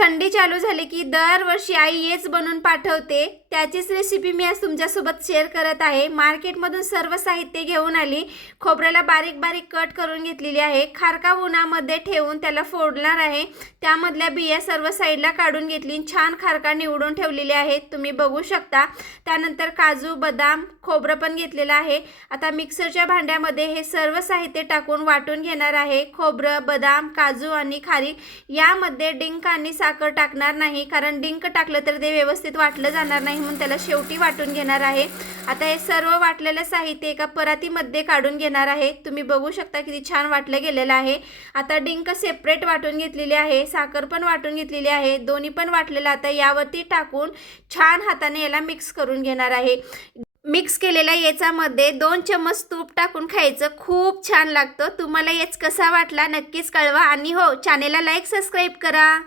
थंडी चालू झाली की दरवर्षी आई हेच बनवून पाठवते, त्याचीच रेसिपी मी आज तुमच्यासोबत शेअर करत आहे। मार्केटमधून सर्व साहित्य घेऊन आली, खोबऱ्याला बारीक बारीक कट करून घेतलेली आहे। खारका उन्हामध्ये ठेवून त्याला फोडणार आहे, त्यामधल्या बिया सर्व साईडला काढून घेतली, छान खारका निवडून ठेवलेले आहेत, तुम्ही बघू शकता। त्यानंतर काजू बदाम खोबरं पण घेतलेलं आहे। आता मिक्सरच्या भांड्यामध्ये हे सर्व साहित्य टाकून वाटून घेणार आहे। खोबरं बदाम काजू आणि खारीक यामध्ये डिंक आणि साखर टाकणार नाही, कारण डिंक टाकलं तर ते व्यवस्थित वाटलं जाणार नाही, म्हणून त्याला शेवटी वाटून घेणार आहे। आता हे सर्व वाटलेलं साहित्य एका परातीमध्ये काढून घेणार आहे, तुम्ही बघू शकता किती छान वाटलं गेलेलं आहे। आता डिंक सेपरेट वाटून घेतलेली आहे, साखर पण वाटून घेतलेली आहे, दोन्ही पण वाटलेलं आता यावरती टाकून छान हाताने याला मिक्स करून घेणार आहे। मिक्स केलेल्या याच्यामध्ये 2 चम्मच तूप टाकून खायचं, खूप छान लागतं। तुम्हाला याच कसा वाटला नक्कीच कळवा, आणि हो चॅनेलला लाईक सबस्क्राईब करा।